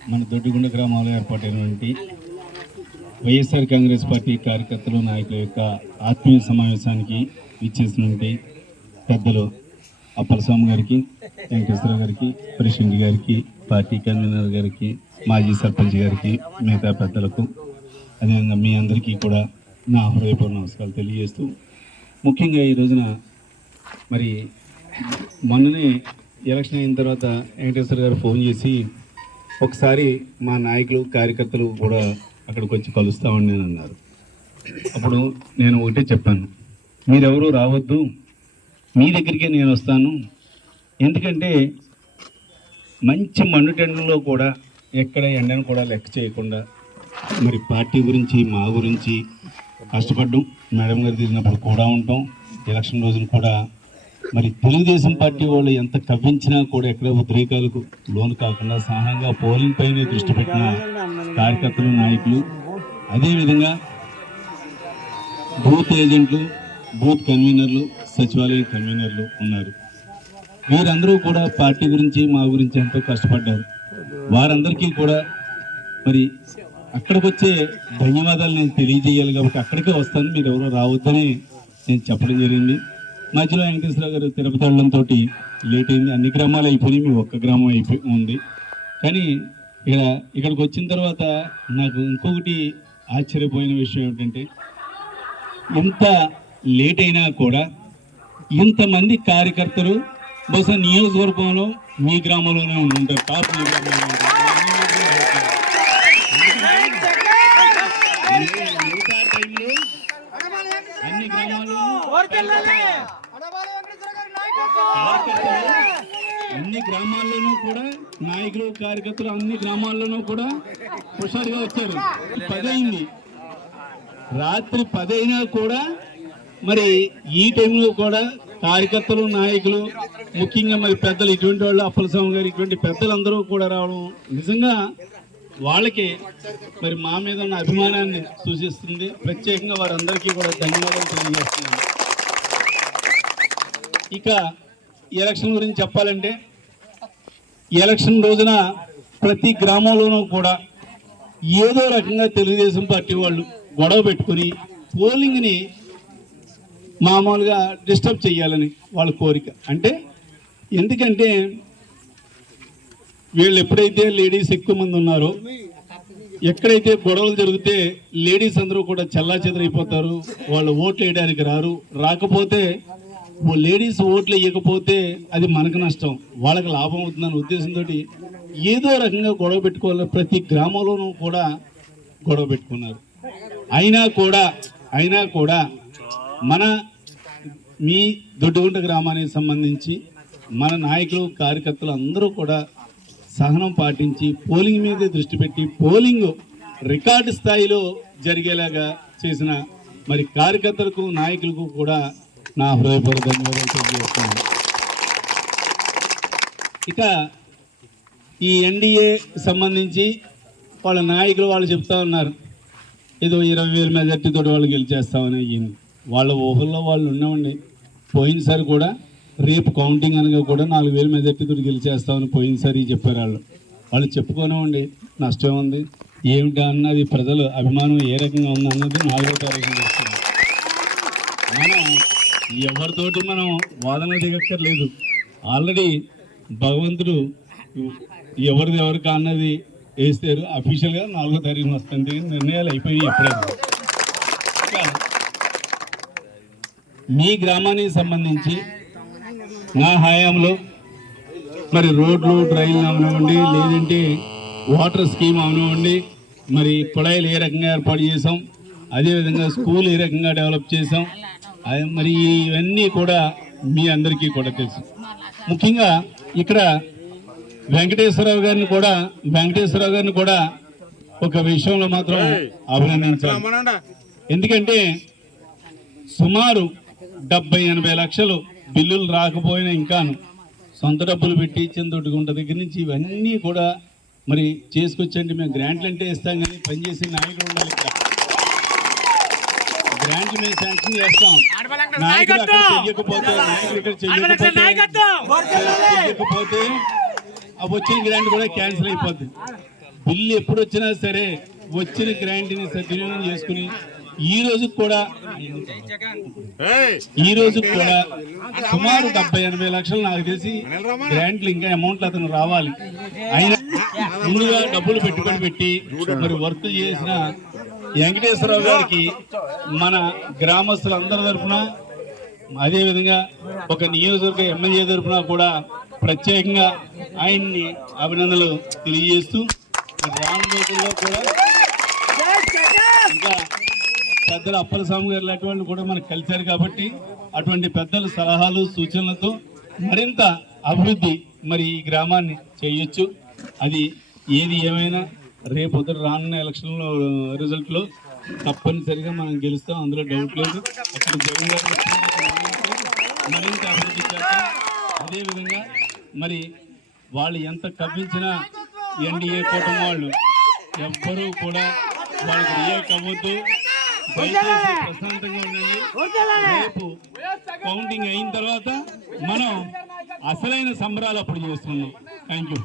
మన దొడ్డిగుండ గ్రామంలో ఏర్పాటైనటువంటి వైఎస్ఆర్ కాంగ్రెస్ పార్టీ కార్యకర్తలు నాయకుల యొక్క ఆత్మీయ సమావేశానికి ఇచ్చేసినటువంటి పెద్దలు అప్పలస్వామి గారికి వెంకటేశ్వర గారికి ప్రెసిడెంట్ గారికి పార్టీ కన్వీనర్ గారికి మాజీ సర్పంచ్ గారికి మిగతా పెద్దలకు అదేవిధంగా మీ అందరికీ కూడా నా హృదయపూర్వ నమస్కారాలు తెలియజేస్తూ ముఖ్యంగా ఈ రోజున మరి మొన్ననే ఎలక్షన్ అయిన తర్వాత వెంకటేశ్వర గారు ఫోన్ చేసి ఒకసారి మా నాయకులు కార్యకర్తలు కూడా అక్కడికి వచ్చి కలుస్తామని నేను అన్నారు. అప్పుడు నేను ఒకటే చెప్పాను. మీరెవరూ రావద్దు. మీ దగ్గరికే నేను వస్తాను. ఎందుకంటే మంచి మండుటెండలో కూడా ఎక్కడ ఎండను కూడా లెక్క చేయకుండా మరి పార్టీ గురించి మా గురించి కష్టపడ్డం. మేడం గారు తిరిగినప్పుడు కూడా ఉంటాం. ఎలక్షన్ రోజున కూడా మరి తెలుగుదేశం పార్టీ వాళ్ళు ఎంత కవ్వించినా కూడా ఎక్కడ ఉద్రేకాలకు లోను కాకుండా సహనంగా పోలింగ్ పైనే దృష్టి పెట్టిన కార్యకర్తలు నాయకులు. అదేవిధంగా బూత్ ఏజెంట్లు బూత్ కన్వీనర్లు సచివాలయ కన్వీనర్లు ఉన్నారు. వీరందరూ కూడా పార్టీ గురించి మా గురించి ఎంతో కష్టపడ్డారు. వారందరికీ కూడా మరి అక్కడికి వచ్చే ధన్యవాదాలు నేను తెలియజేయాలి కాబట్టి అక్కడికే వస్తాను. మీరు ఎవరో రావద్దని నేను చెప్పడం జరిగింది. మధ్యలో వెంకటేశ్వర గారు తిరుపతి వెళ్ళడంతో లేట్ అయింది. అన్ని గ్రామాలు అయిపోయినాయి. మీ ఒక్క గ్రామం అయిపోయి ఉంది. కానీ ఇక్కడ ఇక్కడికి వచ్చిన తర్వాత నాకు ఇంకొకటి ఆశ్చర్యపోయిన విషయం ఏమిటంటే ఇంత లేట్ అయినా కూడా ఇంతమంది కార్యకర్తలు బహుశా నియోజకవర్గంలో మీ గ్రామంలోనే ఉంటుంటారు టాప్ మీ గ్రామంలో ఉంటారు. మిగతా టైంలో అన్ని గ్రామాల్లో కార్యకర్తలు అన్ని గ్రామాల్లోనూ కూడా నాయకులు కార్యకర్తలు అన్ని గ్రామాల్లోనూ కూడా హుషారుగా వచ్చారు. పదైంది. రాత్రి పదైనా కూడా మరి ఈ టైంలో కూడా కార్యకర్తలు నాయకులు ముఖ్యంగా మరి పెద్దలు ఇటువంటి వాళ్ళు అప్పలస్వామి గారు ఇటువంటి పెద్దలందరూ కూడా రావడం నిజంగా వాళ్ళకి మరి మా మీద ఉన్న అభిమానాన్ని సూచిస్తుంది. ప్రత్యేకంగా వారందరికీ కూడా ధన్యవాదాలు తెలియజేస్తున్నాను. ఇక ఎలక్షన్ గురించి చెప్పాలంటే ఎలక్షన్ రోజున ప్రతి గ్రామంలోనూ కూడా ఏదో రకంగా తెలుగుదేశం పార్టీ వాళ్ళు గొడవ పెట్టుకుని పోలింగ్ని మామూలుగా డిస్టర్బ్ చేయాలని వాళ్ళ కోరిక. అంటే ఎందుకంటే వీళ్ళు ఎప్పుడైతే లేడీస్ ఎక్కువ మంది ఉన్నారో ఎక్కడైతే గొడవలు జరిగితే లేడీస్ అందరూ కూడా చల్లా చెదరైపోతారు వాళ్ళు ఓట్లు వేయడానికి రారు రాకపోతే లేడీస్ ఓట్లు ఇవ్వకపోతే అది మనకు నష్టం వాళ్ళకి లాభం అవుతుందనే ఉద్దేశంతో ఏదో రకంగా గొడవ పెట్టుకోవాలి ప్రతి గ్రామంలోనూ కూడా గొడవ పెట్టుకున్నారు. అయినా కూడా అయినా కూడా మన మీ దొడ్డుగుంట గ్రామానికి సంబంధించి మన నాయకులు కార్యకర్తలు అందరూ కూడా సహనం పాటించి పోలింగ్ మీదే దృష్టి పెట్టి పోలింగ్ రికార్డు స్థాయిలో జరిగేలాగా చేసిన మరి కార్యకర్తలకు నాయకులకు కూడా నా హృదయపూర్వక ధన్యవాదాలు తెలియజేస్తున్నాను. ఇక ఈ ఎన్డీఏ సంబంధించి వాళ్ళ నాయకులు వాళ్ళు చెప్తా ఉన్నారు. ఏదో ఇరవై వేల మెజార్టీతో వాళ్ళు గెలిచేస్తామని అయ్యింది వాళ్ళ ఊహల్లో వాళ్ళు ఉన్నామండి పోయినసారి కూడా రేపు కౌంటింగ్ అనగా కూడా నాలుగు వేల మెజార్టీతో గెలిచేస్తామని పోయినసారి చెప్పారు వాళ్ళు. వాళ్ళు చెప్పుకోనివ్వండి నష్టం ఉంది. ఏమిటా అన్నది ప్రజలు అభిమానం ఏ రకంగా ఉంది అన్నది నాలుగో తారీఖు చేస్తున్నారు మనం ఎవరితోటి మనం వాదన దిగక్కర్లేదు. ఆల్రెడీ భగవంతుడు ఎవరిది ఎవరికి అన్నది వేస్తారు. అఫీషియల్గా నాలుగో తారీఖున వస్తుంది నిర్ణయాలు అయిపోయి ఎప్పుడైనా మీ గ్రామానికి సంబంధించి నా హయాంలో మరి రోడ్లు డ్రైన్లు అవనివ్వండి లేదంటే వాటర్ స్కీమ్ అవనివ్వండి మరి కుళాయిలు ఏ రకంగా ఏర్పాటు చేసాం అదేవిధంగా స్కూల్ ఏ రకంగా డెవలప్ చేసాం మరి ఇవన్నీ కూడా మీ అందరికీ కూడా తెలుసు. ముఖ్యంగా ఇక్కడ వెంకటేశ్వరరావు గారిని కూడా వెంకటేశ్వరరావు గారిని కూడా ఒక విషయంలో మాత్రం అభినందించాలి. ఎందుకంటే సుమారు డెబ్బై ఎనభై లక్షలు బిల్లులు రాకపోయినా ఇంకాను సొంత డబ్బులు పెట్టి చిందొట్టుకుంట దగ్గర నుంచి ఇవన్నీ కూడా మరి చేసుకొచ్చండి. మేము గ్రాంట్లు అంటే ఇస్తాం కానీ పనిచేసే నాయకులు ఉండాలి ఇక్కడ. గ్రాంట్లు మేము శాంక్షన్ చేస్తాం. నాయకులు అక్కడ చెయ్యకపోతే నాయకులు ఇక్కడ చెయ్యకపోతే చెయ్యకపోతే ఆ వచ్చే గ్రాంట్ కూడా క్యాన్సిల్ అయిపోద్ది. బిల్లు ఎప్పుడు వచ్చినా సరే వచ్చిన గ్రాంట్ని సద్వినియోగం చేసుకుని ఈ రోజు కూడా ఈ రోజు కూడా సుమారు డెబ్బై ఎనభై లక్షలు నాకు తెలిసి గ్రాంట్లు ఇంకా అమౌంట్లు అతను రావాలి. ఆయన ముందుగా డబ్బులు పెట్టుబడి పెట్టి మరి వర్క్ చేసిన వెంకటేశ్వరరావు గారికి మన గ్రామస్తులందరి తరఫున అదే విధంగా ఒక నియోజకవర్గ ఎమ్మెల్యే తరఫున కూడా ప్రత్యేకంగా ఆయన్ని అభినందనలు తెలియజేస్తూ రాను రోజుల్లో కూడా ఇంకా పెద్దలు అప్పల స్వామి గారు లాంటి వాళ్ళు కూడా మనకు కలిశారు కాబట్టి అటువంటి పెద్దల సలహాలు సూచనలతో మరింత అభివృద్ధి మరి ఈ గ్రామాన్ని చేయొచ్చు. అది ఏది ఏమైనా రేపు ఉదయం రానున్న ఎలక్షన్లో రిజల్ట్లో తప్పనిసరిగా మనం గెలుస్తాం. అందులో డౌట్ లేదు. అక్కడ జగన్ గారు మరింత అభివృద్ధి చేస్తాం. అదేవిధంగా మరి వాళ్ళు ఎంత కవ్వించినా ఎన్డీఏ కూటమి వాళ్ళు ఎవ్వరూ కూడా వాళ్ళకి రియాక్ట్ అవ్వద్దు ప్రశాంతంగా ఉండండి. రేపు కౌంటింగ్ అయిన తర్వాత మనం అసలైన సంబరాలు అప్పుడు చేస్తున్నాం. Thank you.